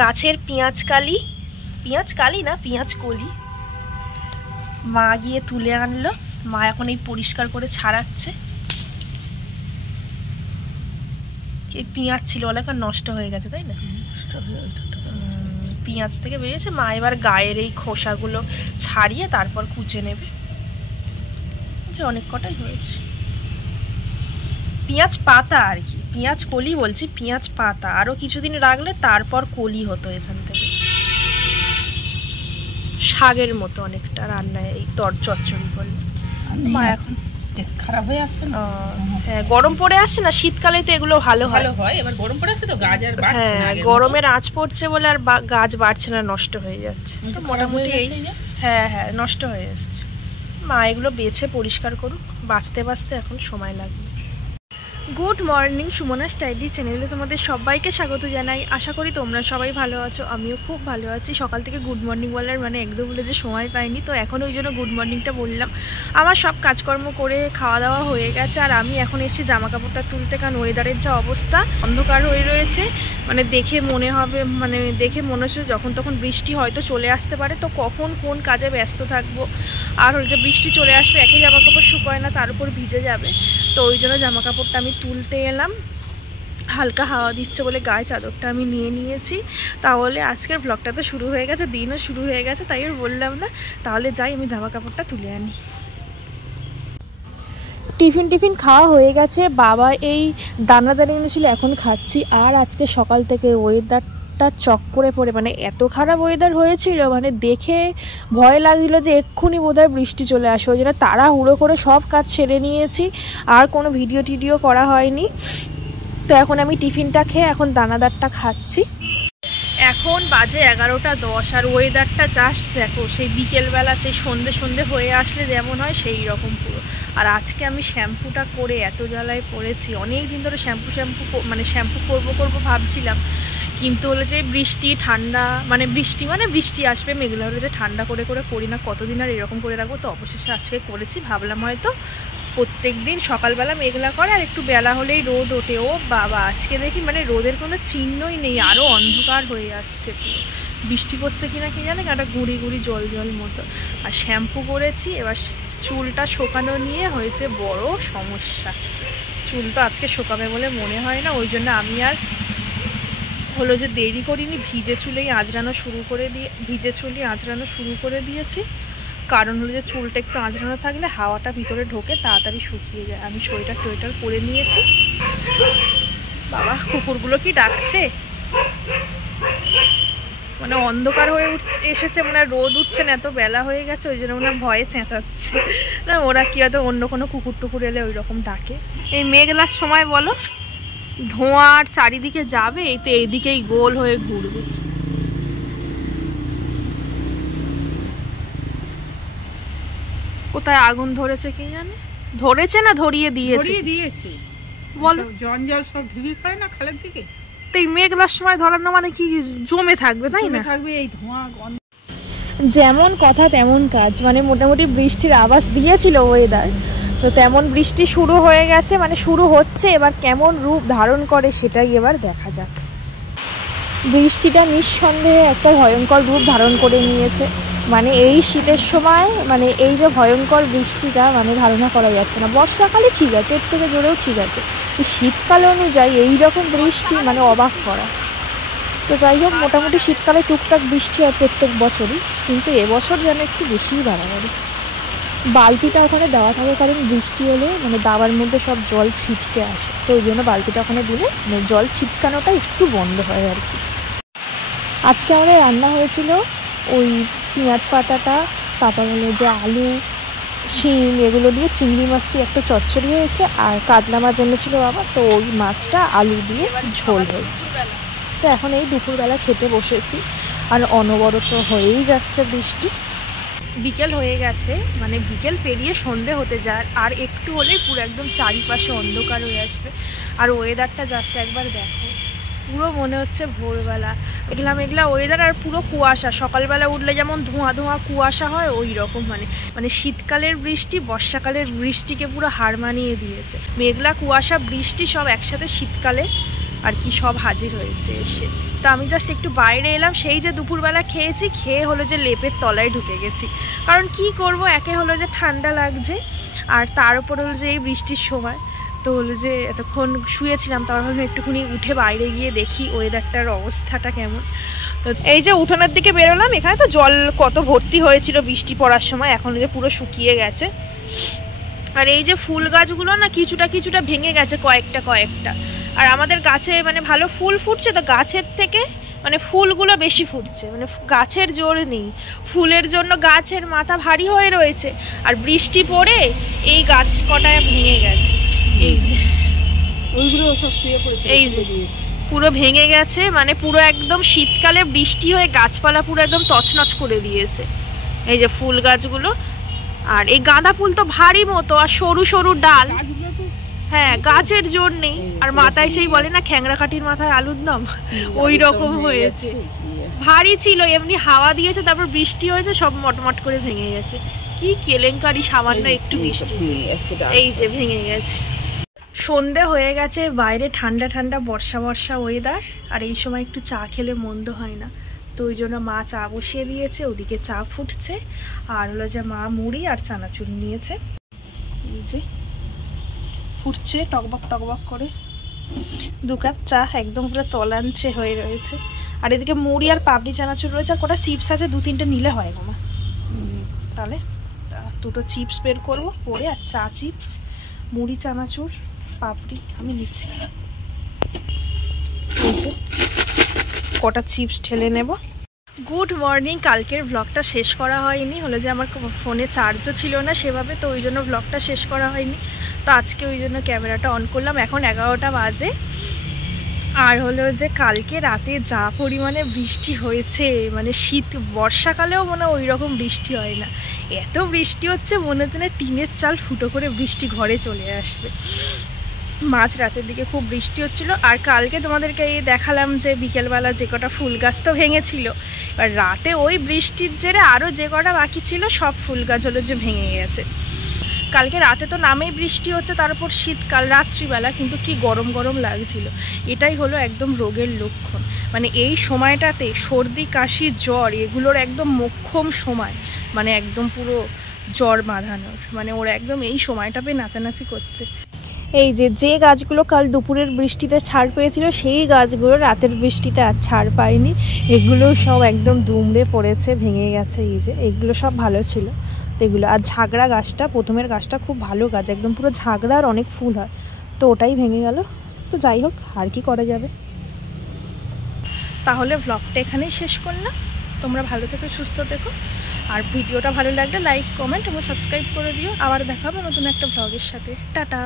গাছের পেঁয়াজ কালি না পেঁয়াজ কলি মা গিয়ে তুলে আনলো। মা এখন এই পরিষ্কার করে ছাড়াচ্ছে। এই পেঁয়াজ ছিল অনেকটা নষ্ট হয়ে গেছে, তাই না? পেঁয়াজ থেকে বেরিয়েছে। মা এবার গায়ের এই খোসাগুলো ছাড়িয়ে তারপর কুচে নেবে। অনেক কটাই হয়েছে। পেঁয়াজ পাতা আর কি, পেঁয়াজ কলি বলছি, পেঁয়াজ পাতা আরো কিছুদিন রাখলে তারপর কলি হতো এখান থেকে। শাকের মতো অনেকটা রান্নায় এই চচ্চড়ি করলে। মা এখন খারাপ হয়ে আসছে না? হ্যাঁ, গরম পড়ে আসছে না, শীতকালে তো এগুলো ভালো হয়। এবার গরম পড়ে আসছে তো গাছ আর বাড়ছে না। গরমের আঁচ পড়ছে বলে আর গাছ বাড়ছে না, নষ্ট হয়ে যাচ্ছে। তো মোটামুটি এই হ্যাঁ নষ্ট হয়ে যাচ্ছে। মা এগুলো বেছে পরিষ্কার করুক, বাঁচতে বাঁচতে এখন সময় লাগবে। গুড মর্নিং, সুমনা স্টাইলি চ্যানেলে তোমাদের সবাইকে স্বাগত জানাই। আশা করি তোমরা সবাই ভালো আছো, আমিও খুব ভালো আছি। সকাল থেকে গুড মর্নিং বলার মানে একদম বলে যে সময় পাইনি, তো এখন ওই জন্য গুড মর্নিংটা বললাম। আমার সব কাজকর্ম করে খাওয়া দাওয়া হয়ে গেছে, আর আমি এখন এসেছি জামা কাপড়টা তুলতে, কারণ ওয়েদারের যা অবস্থা, অন্ধকার হয়ে রয়েছে। দেখে মনে হচ্ছে যখন তখন বৃষ্টি হয়তো চলে আসতে পারে, তো কখন কোন কাজে ব্যস্ত থাকবো। আর যে বৃষ্টি চলে আসবে, একই জামা কাপড় শুকোয় না, তার উপর ভিজে যাবে। তো ওই জন্য জামা কাপড়টা আমি তুলতে এলাম। হালকা হাওয়া দিচ্ছে বলে গায়ে চাদরটা আমি নিয়ে নিয়েছি। তাহলে আজকের ব্লগটা তো শুরু হয়ে গেছে, দিনও শুরু হয়ে গেছে, তাই আর বললাম না। তাহলে যাই, আমি জামা কাপড়টা তুলে আনি। টিফিন খাওয়া হয়ে গেছে। বাবা এই দানাদার এনেছিল, এখন খাচ্ছি। আর আজকে সকাল থেকে ওয়েদারটা চক্করে পড়ে, এত খারাপ ওয়েদার হয়েছিল, দেখে ভয় লাগছিল যে এক্ষুনি বোধহয় বৃষ্টি চলে আসবে। ওই জন্য তাড়াহুড়ো করে সব কাজ সেরে নিয়েছি, আর কোনো ভিডিও করা হয়নি। তো এখন আমি টিফিনটা খেয়ে এখন দানাদারটা খাচ্ছি। এখন বাজে 11:10, আর ওয়েদারটা জাস্ট দেখো, সেই বিকেলবেলা সেই সন্ধে হয়ে আসলে যেমন হয় সেই রকম পুরো। আর আজকে আমি শ্যাম্পুটা করে এত জ্বালায় পড়েছি। অনেক দিন ধরে শ্যাম্পু করবো ভাবছিলাম, কিন্তু হলো যে বৃষ্টি ঠান্ডা, বৃষ্টি আসবে মেঘলা হলে যে ঠান্ডা করে করি না, কতদিন আর এরকম করে রাখবো। তো অবশেষে আজকে করেছি। ভাবলাম হয়তো প্রত্যেক দিন সকালবেলা মেঘলা করে আর একটু বেলা হলেই রোদ ওঠে। ও বাবা, আজকে দেখি রোদের কোনো চিহ্নই নেই, আরও অন্ধকার হয়ে আসছে পুরো। বৃষ্টি পড়ছে কিনা কি জানে, একটা গুঁড়ি জল মতো। আর শ্যাম্পু করেছি, এবার চুলটা শোকানো নিয়ে হয়েছে বড় সমস্যা। চুল তো আজকে শোকাবে বলে মনে হয় না, ওই জন্য আমি আর হলো যে দেরি করিনি, ভিজে চুলেই আঁচড়ানো শুরু করে দিয়েছি। কারণ হলো যে চুলটা একটু আঁচড়ানো থাকলে হাওয়াটা ভিতরে ঢোকে, তাড়াতাড়ি শুকিয়ে যায়। আমি সোয়েটার পরে নিয়েছি। বাবা, কুকুরগুলো কি ডাকছে! অন্ধকার হয়ে এসেছে, রোদ উঠছে না, এত বেলা হয়ে গেছে, ওই জন্য ভয়ে চেঁচাচ্ছে না। ওরা কি হয়তো অন্য কোনো কুকুর এলে ওই রকম ডাকে। এই মেঘলার সময় বলো, ধোঁয়ার চারিদিকে যাবে, এই তো এইদিকেই গোল হয়ে ঘুরবে। কোথায় আগুন ধরেছে কে জানে, ধরেছে না ধরিয়ে দিয়েছে বলো। জঞ্জাল সব ঢিবি খায় না খালের দিকে, তো এই মেঘলার সময় ধরানো কি জমে থাকবে, তাই না? থাকবে এই ধোঁয়া। যেমন কথা তেমন কাজ, মোটামুটি বৃষ্টির আভাস দিয়েছিল ওয়েদার, তো তেমন বৃষ্টি শুরু হয়ে গেছে, শুরু হচ্ছে। এবার কেমন রূপ ধারণ করে সেটাই এবার দেখা যাক। বৃষ্টিটা নিঃসন্দেহে একটা ভয়ঙ্কর রূপ ধারণ করে নিয়েছে। এই শীতের সময় এই যে ভয়ঙ্কর বৃষ্টিটা ধারণা করা যাচ্ছে না। বর্ষাকালে ঠিক আছে, এর থেকে জোরেও ঠিক আছে, শীতকাল অনুযায়ী এইরকম বৃষ্টি অবাক করা। তো যাই হোক, মোটামুটি শীতকালে টুকটাক বৃষ্টি হয় প্রত্যেক বছরই, কিন্তু এবছর যেন একটু বেশিই বাড়াবাড়ি। বালতিটা ওখানে দেওয়া থাকে, কারণ বৃষ্টি হলে দাবার মধ্যে সব জল ছিটকে আসে, তো ওই জন্য বালতিটা ওখানে দিলে জল ছিটকানোটা একটু বন্ধ হয় আর কি। আজকে আমাদের রান্না হয়েছিল ওই পেঁয়াজ পাতাটা, তারপর হলো যে আলু, শিম, এগুলো দিয়ে চিংড়ি মাছ দিয়ে একটা চচ্চড়ি হয়েছে, আর কাতলা মাছ এনেছিল বাবা, তো ওই মাছটা আলু দিয়ে ঝোল হয়েছে। তো এখন এই দুপুরবেলা খেতে বসেছি, আর অনবরত হয়েই যাচ্ছে বৃষ্টি। বিকেল হয়ে গেছে, বিকেল পেরিয়ে সন্ধে হতে যায়, আর একটু হলেই পুরো একদম চারিপাশে অন্ধকার হয়ে আসবে। আর ওয়েদারটা জাস্ট একবার দেখো, পুরো মনে হচ্ছে ভোরবেলা, মেঘলা ওয়েদার, আর পুরো কুয়াশা। সকালবেলা উঠলে যেমন ধোঁয়া কুয়াশা হয়, ওই রকম শীতকালের বৃষ্টি বর্ষাকালের বৃষ্টিকে পুরো হার মানিয়ে দিয়েছে। মেঘলা কুয়াশা বৃষ্টি সব একসাথে শীতকালে, আর কি সব হাজির হয়েছে এসে। তো আমি জাস্ট একটু বাইরে এলাম, সেই যে দুপুরবেলা খেয়েছি, খেয়ে হলো যে লেপের তলায় ঢুকে গেছি। কারণ কি করব, একে হলো যে ঠান্ডা লাগছে, আর তার উপর হলো যে এই বৃষ্টির সময়, তো হলো যে এতক্ষণ শুয়েছিলাম, তারপর ভাবলাম একটুখানি উঠে বাইরে গিয়ে দেখি ওয়েদারটার অবস্থাটা কেমন। তো এই যে উঠোনের দিকে বেরোলাম, এখানে তো জল কত ভর্তি হয়েছিল বৃষ্টি পড়ার সময়, এখন যে পুরো শুকিয়ে গেছে। আর এই যে ফুল গাছগুলো না কিছুটা কিছুটা ভেঙে গেছে, কয়েকটা। আর আমাদের গাছে মানে ভালো ফুল ফুটছে, তো গাছের থেকে মানে ফুলগুলো বেশি ফুটছে, মানে গাছের জোর নেই, ফুলের জন্য গাছের মাথা ভারী হয়ে রয়েছে। আর বৃষ্টি পড়ে এই গাছ কটায় ভেঙে গেছে, এই যে ওইগুলো সব শুয়ে পড়েছে, এই যে পুরো ভেঙে গেছে, মানে পুরো একদম শীতকালে বৃষ্টি হয়ে গাছপালা পুরো একদম তছনছ করে দিয়েছে। এই যে ফুল গাছগুলো, আর এই গাঁদা ফুল তো ভারী মতো, আর সরু সরু ডাল, হ্যাঁ গাছের জোর নেই। আর মাথায় সেই বলে না খ্যাংরা কাঠির মাথায় আলুর দম, ওই রকম হয়েছে, ভারী ছিল। এমনি হাওয়া দিয়েছে, তারপর বৃষ্টি হয়েছে, সব মটমট করে ভেঙে গেছে। কি কেলেঙ্কারি, সামান্য একটু বৃষ্টি এই যে ভেঙে গেছে। সন্ধে হয়ে গেছে, বাইরে ঠান্ডা ঠান্ডা বর্ষা ওয়েদার, আর এই সময় একটু চা খেলে মন্দ হয় না। তো ওই জন্য মা চা বসিয়ে দিয়েছে, ওদিকে চা ফুটছে, আর হলো যে মা মুড়ি আর চানাচুর নিয়েছে, এই যে ফুটছে টকবক করে। 2 কাপ চা একদম পুরো তলাঞ্চে হয়ে রয়েছে। আর এদিকে মুড়ি আর পাপড়ি চানাচুর রয়েছে, আর কটা চিপস আছে, 2-3টে নিলে হয় গো মা। তাহলে 2টো চিপস বের করবো পরে, আর চা চিপস, মুড়ি চানাচুর পাপড়ি আমি নিচ্ছি। এই যে কটা চিপস ঠেলে নেব। Good morning. কালকের ব্লগটা শেষ করা হয়নি, হলো যে আমার ফোনে চার্জও ছিল না সেভাবে, তো ওই জন্য ব্লগটা শেষ করা হয়নি। তো আজকে ওই জন্য ক্যামেরাটা অন করলাম, এখন 11টা বাজে। আর হলো যে কালকে রাতে যা পরিমাণে বৃষ্টি হয়েছে, মানে শীত বর্ষাকালেও মনে ওই রকম বৃষ্টি হয় না, এত বৃষ্টি হচ্ছে মনে হচ্ছে না টিনের চাল ফুটো করে বৃষ্টি ঘরে চলে আসবে। মাঝ রাতের দিকে খুব বৃষ্টি হচ্ছিল। আর কালকে তোমাদেরকে এই দেখালাম যে বিকেলবেলা যে কটা ফুল গাছ তো ভেঙেছিল, আর রাতে ওই বৃষ্টির জেরে আরও যে কটা বাকি ছিল সব ফুল গাছ হলো যে ভেঙে গেছে। কালকে রাতে তো নামেই বৃষ্টি হচ্ছে, তার উপর শীতকাল রাত্রিবেলা, কিন্তু কি গরম গরম লাগছিল। এটাই হলো একদম রোগের লক্ষণ, মানে এই সময়টাতে সর্দি কাশি জ্বর এগুলোর একদম মোক্ষম সময়, মানে একদম পুরো জ্বর বাঁধানোর, মানে ওরা একদম এই সময়টা পেয়ে নাচানাচি করছে। এই যে গাছগুলো কাল দুপুরের বৃষ্টিতে ছাড় পেয়েছিল, সেই গাছগুলো রাতের বৃষ্টিতে আর ছাড় পায়নি, এগুলো সব একদম দুমড়ে পড়েছে, ভেঙে গেছে। এই যে এগুলো সব ভালো ছিল এগুলো। আর ঝাগড়া গাছটা, প্রথমের গাছটা খুব ভালো গাছ, একদম পুরো ঝাগড়া আর অনেক ফুল হয়, তো ওটাই ভেঙে গেল। তো যাই হোক, আর কি করা যাবে। তাহলে ব্লগটা এখানেই শেষ করলাম। তোমরা ভালো থেকো, সুস্থ থেকো, আর ভিডিওটা ভালো লাগলে লাইক কমেন্ট এবং সাবস্ক্রাইব করে দিও। আবার দেখা হবে নতুন একটা ব্লগের সাথে। টাটা।